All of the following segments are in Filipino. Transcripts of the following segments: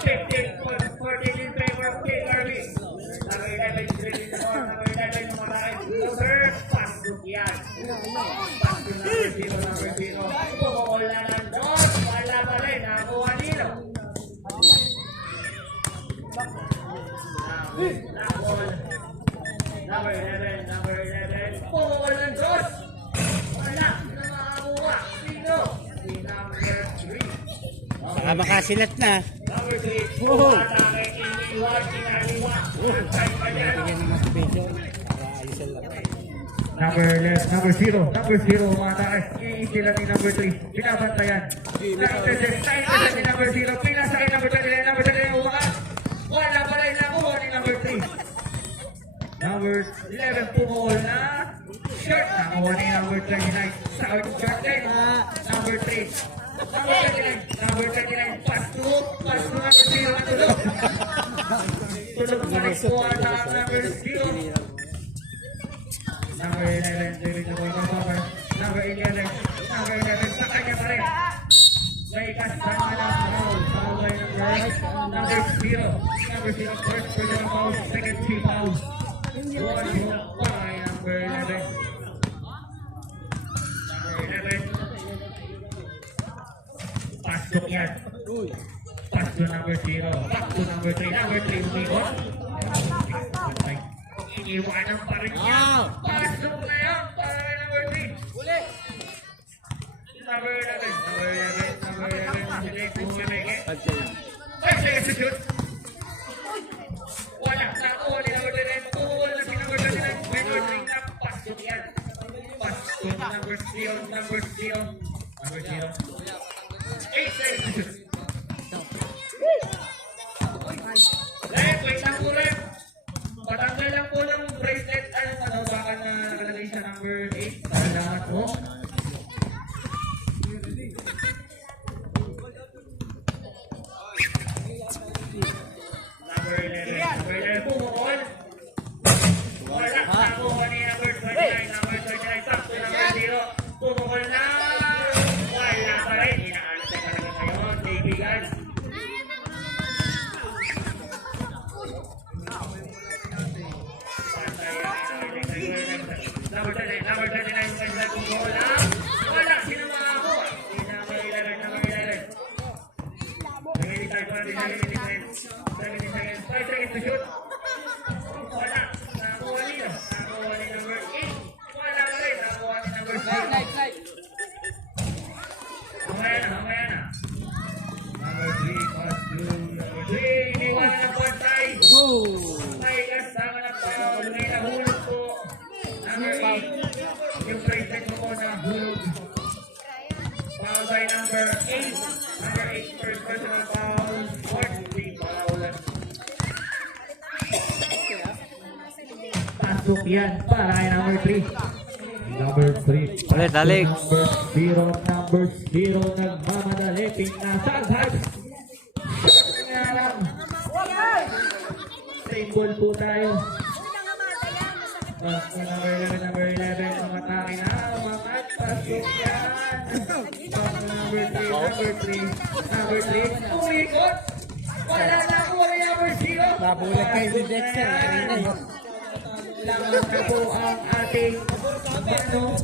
15 for 14 in favor of KRB. Number 11, straight in the ball. Number 11, Mamaray. Number, pasok yan. Pasok number 0. Pumukol na nandun. Wala pa rin. Nakuha nilo. Number 11. Pumukol nandun. Wala. Sino makakuha? Sino? Si number 3. Baka makasilat na. Number 3. Pumatake. Iniwan. Inaliwa. Antay pa yan. Bigyan ng motivation. Para ayusan lang. Number 0, umatake. Iisila ni number 3. Binabantayan. Na-intercept ni number 0. Pinasa kay number 29. Number 29 umakas. Wala pala yung nakuha ni number 3. Number 11 pumukol na. Short. Nakuha ni number 29. Sa short din. Number 3. Number 29. Pass to number 0. Tulog. Tulog pa rin po ata ang number 0. Number 11, David the ball cover. Number 11, sa kanya pa rin. May kasama na foul. Foul by number 0. Number 0, first personal foul, second 3 fouls. One by number 11. Number 11. Pasok yan. Pass to number 0. Back to number 3. Number 3, umikot. Iniwanan pa rin niya. Pasok na yan para kay number 3. Uli. Number 11. Ay, sige sa shoot. Wala. Nakuha ni number 11. Tumukol na si number 39. Number 3 na. Pasok yan. Pasok number 0. Number 0. 8 seconds to shoot. Wait lang po rin. Patanggal lang po ng bracelet. Baka na nakalagay sa number 8. Salamat po. Number 11 pumukol. Wala. Nakuha ni number 29. Number 29. Sakto number 0. Pumukol na. Wala pa rin. Inaalas na talaga ngayon. Kaibigan. Number 39, pumukol na. Wala. Sino makakuha? Si number 11. 70 seconds. 5 seconds to shoot. Wala. Nakuha ni number 8. Wala pa rin. Nakuha ni number 5. Mamaya na. Number 3, pass to number 3. Iniwan na ng bantay. May kasama na foul. May nahulog po. Number 8. Yung bracelet mo po nahulog. Foul by number 8. Number 8, first personal foul. Fourth, 3 foul. Pasok yan para kay number 3. Number 3. Ulit, Alex. Number 0 nagmamadali. Pinasaghat. Same ball po tayo. Number 11, umatake na. Umangat. Pasok yan. Number 3. Umikot. Wala na po rin number 0. Nabulag kayo ni Dexter. Lamang na po ang ating ano.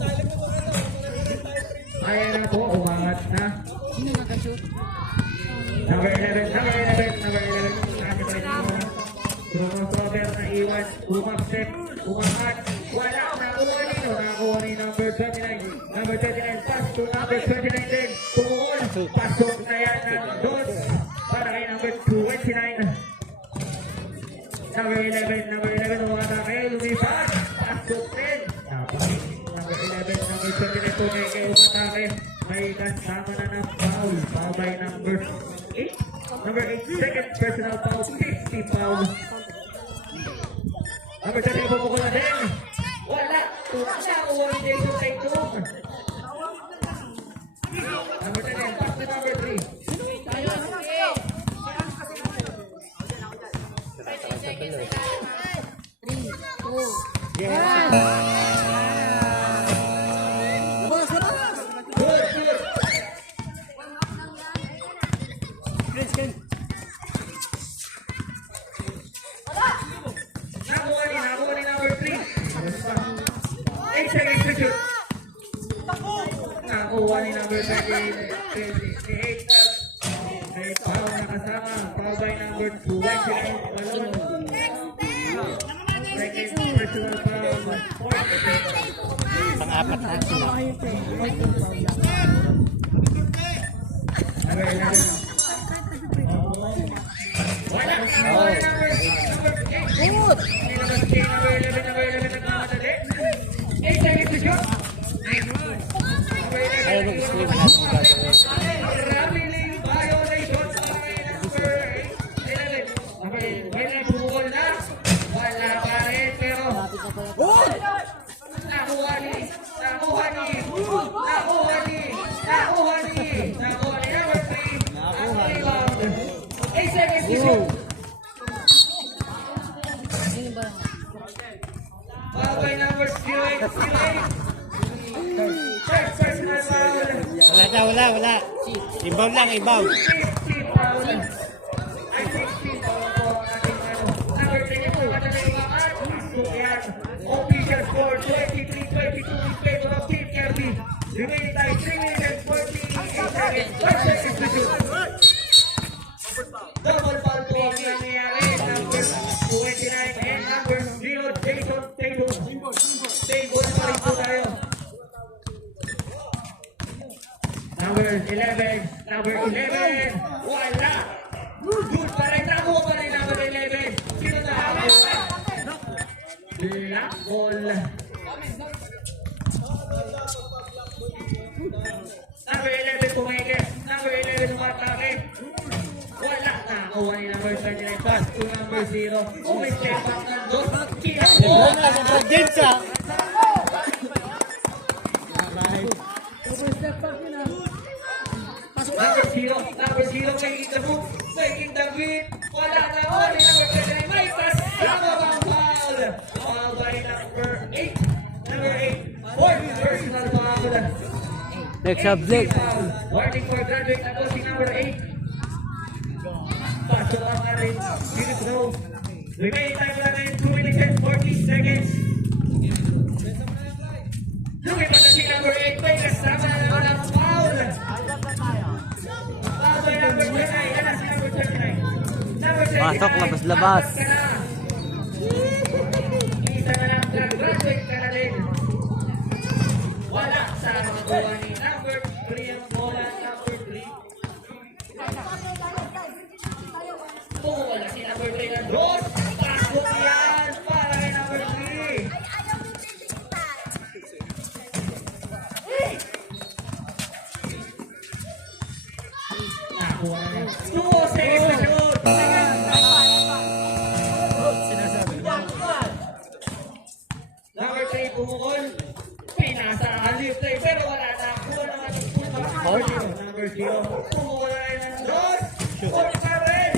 Ayan na po, umangat na. Number 11. Crossover na iwan, umapset, umangat. Wala, nakuha nito. Nakuha ni number 29. Number 29, pass to number 29 din. Tumukol, pasok na yan ng dos. Para kay number 29. Number 11, umatake, lumipat. Pasok din. Number 11, number 29, tunay kayo umatake. May kasama na ng foul. Foul by number 8. Number 8, second personal foul, 50 foul. Number 30, pupukul na din. Wala. Nakuha ni Jason kay Tung. Number 10, pass to number 3. Yeah. Good. number 28. May foul na kasama. Foul by number 29. Balon. Second personal foul. Pang-apat na sila. Number 11. Wala. Number 8. Number 11 nagmamadali. 8 seconds to shoot. Ayaw nag-scream natin gagawin. Ramiling violation by number 11. Okay, may bumukol na. Wala pa rin, pero nakuha ni number 3. Ang rebound. 8 seconds to shoot. Foul by number 08. Third personal foul. Wala. Inbound lang, inbound. 15 foul. Ay, 16 foul po ang ating number 3 ito. Madaling umangat. Pasok yan. Official score 23-22 in favor of Team Kirby. Remaining time 3 minutes and 48 seconds. 5 seconds to shoot. Double foul po ang nangyayari. Number 29 and number 0, Jason Tatum. Table pa rin po tayo. Number 11. Wala. Good pa rin. Nakuha pa rin number 11. Sino na ako? Black ball. Number 11 pumike. Number 11 umatake. Wala. Nakuha ni number 29. Pass to number 0. Umistep ang nandun. Kinako. Jensa. Number 0 making the move, making the beat. Wala na only number 29. May pass. Tama bang foul? Foul by number 8. Number 8. Fourth personal foul. Next subject. Foul. Warning for graduate na po si number 8. Pasok ang ating unit row. Remaining time lang ngayon 2 minutes and 40 seconds. Lumipat na si number 8. May kasama na walang foul. Foul by number 29. Yan si number 29. Number 29. Pasok, labas-labas. Apat ka na. Isa na lang, graduate ka na din. Wala sa nakuha ni number 3 ang bola. Number 3. Wala si number 3 na doon. Pasok yan para kay number 3. Nakuha na yan. 2 seconds to shoot. Number 3 pumukol. Pinasa ang lift play pero wala na. Kuha naman ang puto. Number 0. Pumukol na rin ng doon. Kuha pa rin.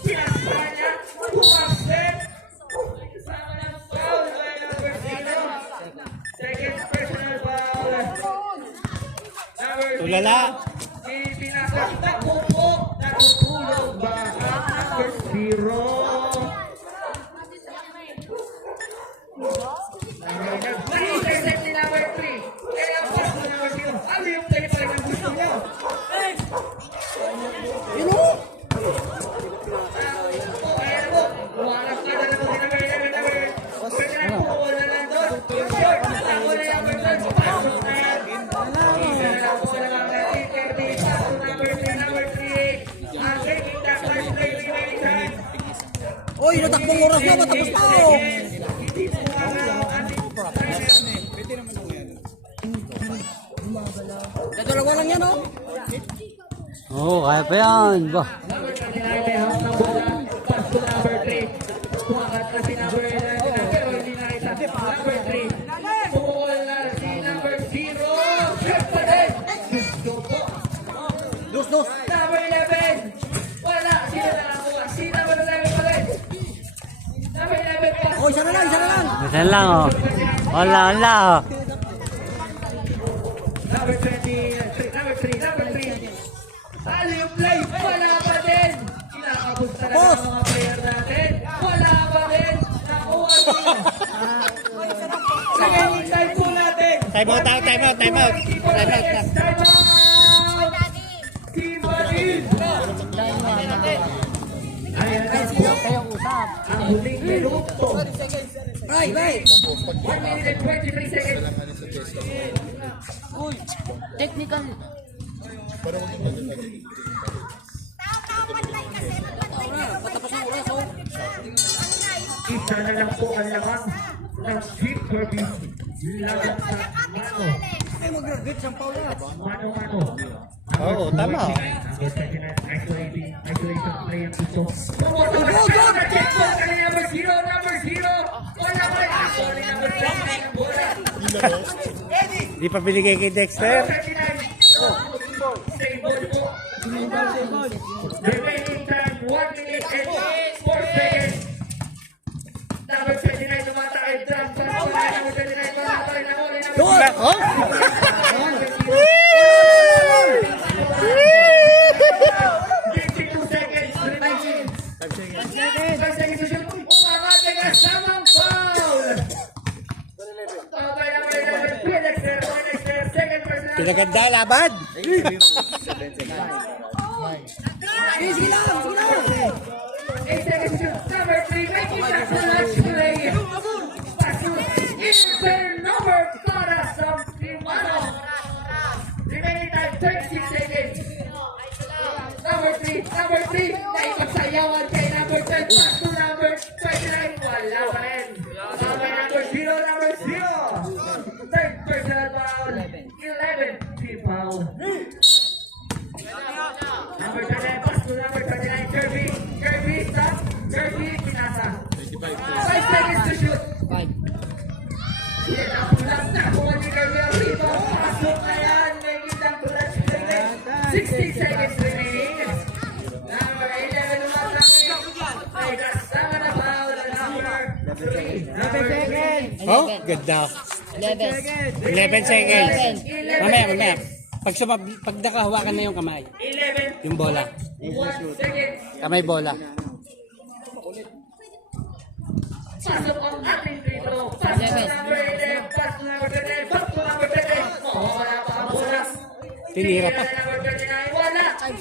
Pinasa niya. Kumastep. Kasama ng foul by number 0. Second personal foul. Number 0. Tulala. Pinasa. Nakupok. Natutulog ba ang number 0? Na-intercept ni number 3. Kaya ang pass mo number 0. Ano yung play pa rin ang gusto niyo? Ayan po. Umarap ka na lang si number 11. Pwede na po. Wala lang doon. Short. Ako na number 12. Pasok na yan. Isa na lang po lang ang natin. Kirby. Pass to number 3. Number 3. Ang taking the first play remaining time. Oy, natakbong oras na, matapos na ako. Hindi po ang ating Dadalawa lang yan, oh. Oo, kaya pa yan. Bah. number 39, hawak ng bola. Pass to number 3. Tumakat na si number 11 pero hindi nakita. Number 3. Pumukol na si number 0. Shot pa din. Gusto po. Dos. Number 11. Wala. Sino na nakuha? Si number 11 pa rin. Number 11 pass. Oh, isa na lang. Minsan lang, oh. Wala, oh. Number 20. Number 3. Alley play. Wala pa din. Kinakabos talaga ang mga player natin. Wala pa din. Nakuha niya. Sa game time po natin. Time out. Time out. huling minuto. Right, right. 1 minute and 23 seconds. Technical. Isa na lang po ang laman ng Jeep Kirby. Laban sa mano. Ay, mag-graduate siyang Paula. Mano-mano. Oo, tama. Isolation play ang gusto. Pumotol na checkpoint ka ni number 0, number 0. Wala pa rin. Sorry, number 10 ang bola. Di pa binigay kay Dexter. 39. Same ball po. Remaining time, 1 minute and 4 seconds. Number 29, tumatay. Drum pass pa rin. Number 29, tumatay. Nahuli. Number Oh? 52 seconds. 5 seconds to shoot. Umangate kasamang foul. Okay, number 11. Dexter. Second personal. Pinaganda laban. Sige lang, sige lang. 8 seconds to shoot. Number 3, making the clutch play. Pasul. Insert number para sa Pimano. Remaining time, 36 seconds. Number 3, naipagsayawan kay number 10. Pass to number 29. Wala pa rin. Okay, number 0. Third personal foul. 11. Team foul. Number 29, pass to number 29. Kirby, stop. Kirby, pinasa. 5 seconds to shoot. Yan ang pulang nakuha ni Kirby ang rebound. Pasok na yan. Making the clutch play. 16 seconds remaining. Number 11 umatake. May kasama na foul. Number 3. Number 3. Oh, ganda. 11 seconds. Mamaya. Pag nakahawakan na yung kamay. 11. Yung bola. 1 second. Kamay bola. Pasok ang ating dito. Pasok number 11. Pasok number 10. Pasok number 10. Oh, wala pa ang bola. Tinira pa. Number 39. Wala. And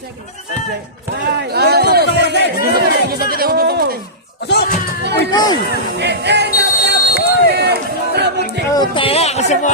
end of the point. Oh, taya kasi mo.